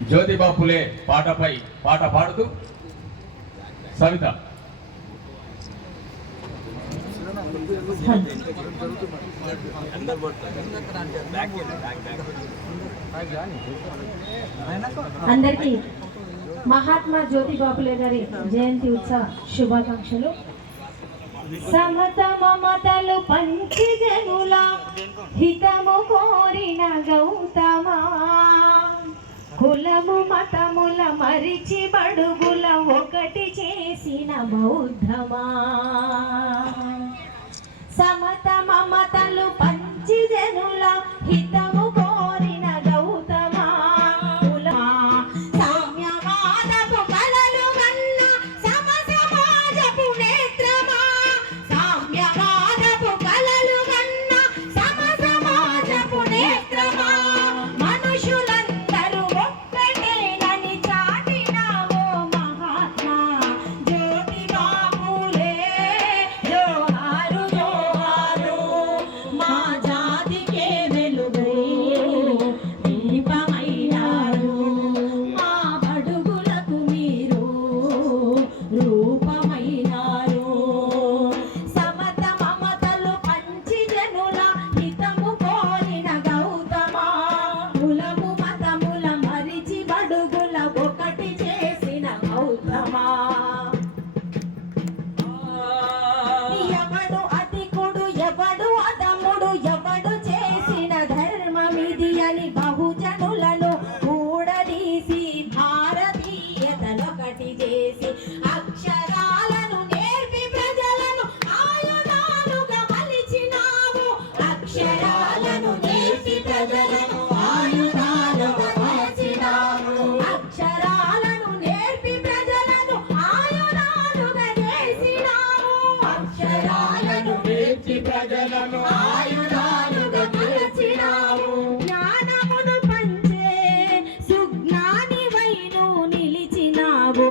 జ్యోతిబా ఫులే పాటపై పాట పాడుతూ సవిత. అందరికీ మహాత్మా జ్యోతిబా ఫులే గారి జయంతి ఉత్సవ శుభాకాంక్షలు. సమత మమతలు పంచి జనుల హితము కోరిన గౌతమా, కులము మతముల మరిచి బడుగుల ఒకటి చేసిన బౌద్ధమా. సమత మమతలు పంచి జనుల హితము కోరిన గౌతమా, సామ్యవాదపు కలలు గన్న సమ సమాజపు నేత్రమా, సామ్యవాదపు కలలు గన్న సమ సమాజపు నేత్రమా, మనుషులందరూ ఒక్కటేనని చాటినావో మహాత్మా జ్యోతిబా ఫులే. జోహారు జోహారు మా జాతికే వెలుగై దీపమైనారు, మా బడుగులకు మీరు రూపమైనారు. సమత మమతలు పంచి జనుల హితము కోరిన గౌతమా, కులము మతముల మరిచి బడుగుల ఒకటి చేసిన గౌతమా. ఎవడు అధికుడు ఎవడు అధముడు ఎవడు చేసిన ధర్మమిది అని బహుజనులను కూడదీసి భారతీయతలొకటి చేసి అక్షరాలను నేర్పి ప్రజలను ఆయుధాలుగా మలిచినావు, అక్షరాలను నేర్పి ప్రజలను ఆయుధాలుగా మలిచినావు, అక్షరాలను నేర్పి ప్రజలను ఆయుధాలుగా చేసినావు, అక్షరాలను నేర్పి ప్రజలను ఆయుధాలుగా మలిచినావు. జ్ఞానమును పంచే సుజ్ఞానివైను నిలిచినావు.